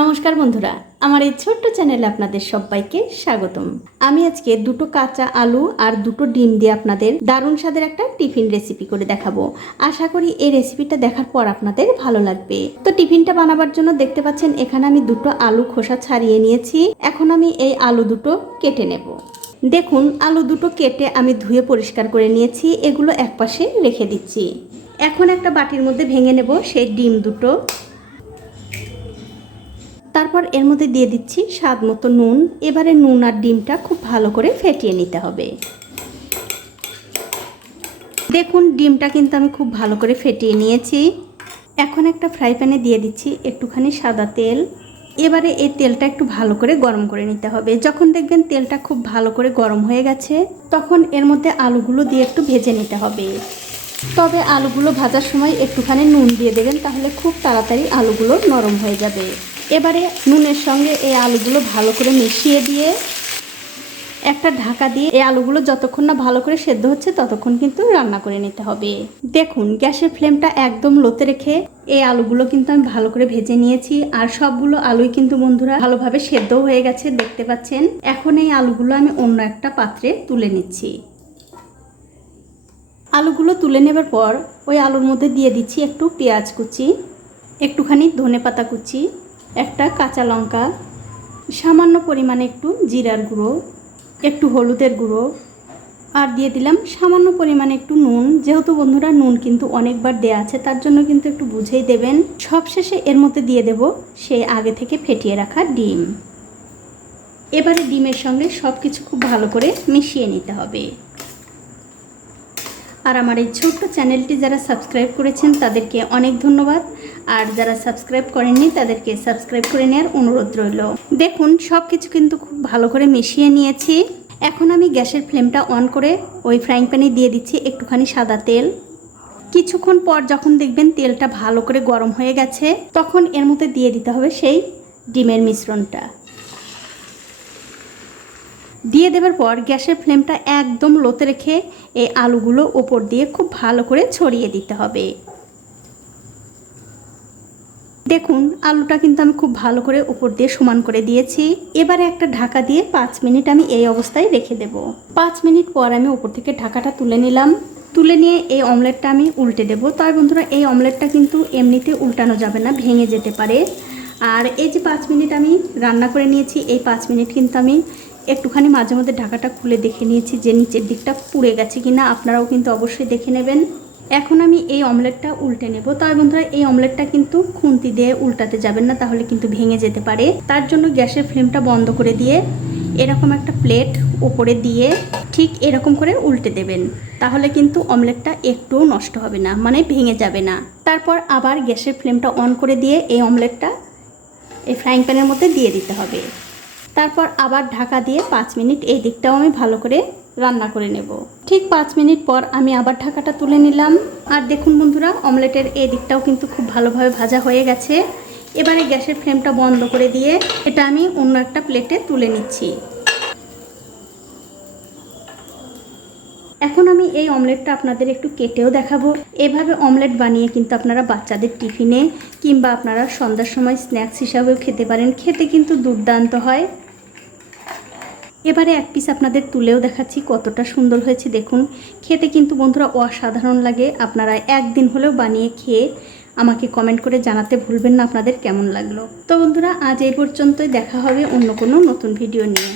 নমস্কার বন্ধুরা, আমার এই ছোট্ট চ্যানেলে আপনাদের সবাইকে স্বাগতম। আমি আজকে দুটো কাঁচা আলু আর দুটো ডিম দিয়ে আপনাদের দারুণ স্বাদের একটা টিফিন রেসিপি করে দেখাবো। আশা করি এই রেসিপিটা দেখার পর আপনাদের ভালো লাগবে। তো টিফিনটা বানাবার জন্য দেখতে পাচ্ছেন এখানে আমি দুটো আলু খোসা ছাড়িয়ে নিয়েছি। এখন আমি এই আলু দুটো কেটে নেব। দেখুন, আলু দুটো কেটে আমি ধুয়ে পরিষ্কার করে নিয়েছি। এগুলো একপাশে রেখে দিচ্ছি। এখন একটা বাটির মধ্যে ভেঙে নেব সেই ডিম দুটো। তারপর এর মধ্যে দিয়ে দিচ্ছি স্বাদ মতো নুন। এবারে নুন আর ডিমটা খুব ভালো করে ফেটিয়ে নিতে হবে। দেখুন, ডিমটা কিন্তু আমি খুব ভালো করে ফেটিয়ে নিয়েছি। এখন একটা ফ্রাই প্যানে দিয়ে দিচ্ছি একটুখানি সাদা তেল। এবারে এই তেলটা একটু ভালো করে গরম করে নিতে হবে। যখন দেখবেন তেলটা খুব ভালো করে গরম হয়ে গেছে, তখন এর মধ্যে আলুগুলো দিয়ে একটু ভেজে নিতে হবে। তবে আলুগুলো ভাজার সময় একটুখানি নুন দিয়ে দেবেন, তাহলে খুব তাড়াতাড়ি আলুগুলো নরম হয়ে যাবে। এবারে নুনের সঙ্গে এই আলুগুলো ভালো করে মিশিয়ে দিয়ে একটা ঢাকা দিয়ে এই আলুগুলো যতক্ষণ না ভালো করে সেদ্ধ হচ্ছে ততক্ষণ কিন্তু রান্না করে নিতে হবে। দেখুন, গ্যাসের ফ্লেমটা একদম লোতে রেখে এই আলুগুলো কিন্তু আমি ভালো করে ভেজে নিয়েছি। আর সবগুলো আলুই কিন্তু বন্ধুরা ভালোভাবে সেদ্ধ হয়ে গেছে, দেখতে পাচ্ছেন। এখন এই আলুগুলো আমি অন্য একটা পাত্রে তুলে নিচ্ছি। আলুগুলো তুলে নেবার পর ওই আলুর মধ্যে দিয়ে দিচ্ছি একটু পেঁয়াজ কুচি, একটুখানি ধনেপাতা কুচি, একটা কাঁচা লঙ্কা, সামান্য পরিমাণে একটু জিরার গুঁড়ো, একটু হলুদের গুঁড়ো, আর দিয়ে দিলাম সামান্য পরিমাণে একটু নুন। যেহেতু বন্ধুরা নুন কিন্তু অনেকবার দেয়া আছে, তার জন্য কিন্তু একটু বুঝেই দেবেন। সবশেষে এর মধ্যে দিয়ে দেব সেই আগে থেকে ফেটিয়ে রাখা ডিম। এবারে ডিমের সঙ্গে সব কিছু খুব ভালো করে মিশিয়ে নিতে হবে। আর আমার এই ছোট্ট চ্যানেলটি যারা সাবস্ক্রাইব করেছেন তাদেরকে অনেক ধন্যবাদ। আর যারা সাবস্ক্রাইব করেননি তাদেরকে সাবস্ক্রাইব করে নেওয়ার অনুরোধ রইল। দেখুন, সব কিছু কিন্তু খুব ভালো করে মিশিয়ে নিয়েছি। এখন আমি গ্যাসের ফ্লেমটা অন করে ওই ফ্রাইং প্যানে দিয়ে দিচ্ছি একটুখানি সাদা তেল। কিছুক্ষণ পর যখন দেখবেন তেলটা ভালো করে গরম হয়ে গেছে, তখন এর মধ্যে দিয়ে দিতে হবে সেই ডিমের মিশ্রণটা। দিয়ে দেওয়ার পর গ্যাসের ফ্লেমটা একদম লোতে রেখে এই আলুগুলো ওপর দিয়ে খুব ভালো করে ছড়িয়ে দিতে হবে। দেখুন, আলুটা কিন্তু আমি খুব ভালো করে উপর দিয়ে সমান করে দিয়েছি। এবারে একটা ঢাকা দিয়ে 5 মিনিট আমি এই অবস্থায় রেখে দেব। 5 মিনিট পর আমি উপর থেকে ঢাকাটা তুলে নিলাম। তুলে নিয়ে এই অমলেটটা আমি উল্টে দেব। তবে বন্ধুরা, এই অমলেটটা কিন্তু এমনিতে উল্টানো যাবে না, ভেঙে যেতে পারে। আর এই যে 5 মিনিট আমি রান্না করে নিয়েছি, এই 5 মিনিট কিন্তু আমি একটুখানি মাঝে মধ্যে ঢাকাটা খুলে দেখে নিয়েছি যে নিচের দিকটা পুড়ে গেছে কিনা। আপনারাও কিন্তু অবশ্যই দেখে নেবেন। এখন আমি এই অমলেটটা উল্টে নেব। তবে বন্ধুরা, এই অমলেটটা কিন্তু খুন্তি দিয়ে উল্টাতে যাবেন না, তাহলে কিন্তু ভেঙে যেতে পারে। তার জন্য গ্যাসের ফ্লেমটা বন্ধ করে দিয়ে এরকম একটা প্লেট উপরে দিয়ে ঠিক এরকম করে উল্টে দেবেন। তাহলে কিন্তু অমলেটটা একটুও নষ্ট হবে না, মানে ভেঙে যাবে না। তারপর আবার গ্যাসের ফ্লেমটা অন করে দিয়ে এই অমলেটটা এই ফ্রাইং প্যানের মধ্যে দিয়ে দিতে হবে। তারপর আবার ঢাকা দিয়ে 5 মিনিট এই দিকটাও আমি ভালো করে রান্না করে নেব। ঠিক 5 মিনিট পর আমি আবার ঢাকাটা তুলে নিলাম। আর দেখুন বন্ধুরা, অমলেটের এই দিকটাও কিন্তু খুব ভালোভাবে ভাজা হয়ে গেছে। এবারে গ্যাসের ফ্লেমটা বন্ধ করে দিয়ে এটা আমি অন্য একটা প্লেটে তুলে নিচ্ছি। এখন আমি এই অমলেটটা আপনাদের একটু কেটেও দেখাবো। এভাবে অমলেট বানিয়ে কিন্তু আপনারা বাচ্চাদের টিফিনে কিংবা আপনারা সন্ধ্যার সময় স্ন্যাক্স হিসাবেও খেতে পারেন। খেতে কিন্তু দুর্দান্ত হয়। এবারে এক পিস আপনাদের তুলেও দেখাচ্ছি কতটা সুন্দর হয়েছে। দেখুন, খেতে কিন্তু বন্ধুরা অসাধারণ লাগে। আপনারা একদিন হলেও বানিয়ে খেয়ে আমাকে কমেন্ট করে জানাতে ভুলবেন না আপনাদের কেমন লাগলো। তো বন্ধুরা, আজ এই পর্যন্তই। দেখা হবে অন্য কোনো নতুন ভিডিও নিয়ে।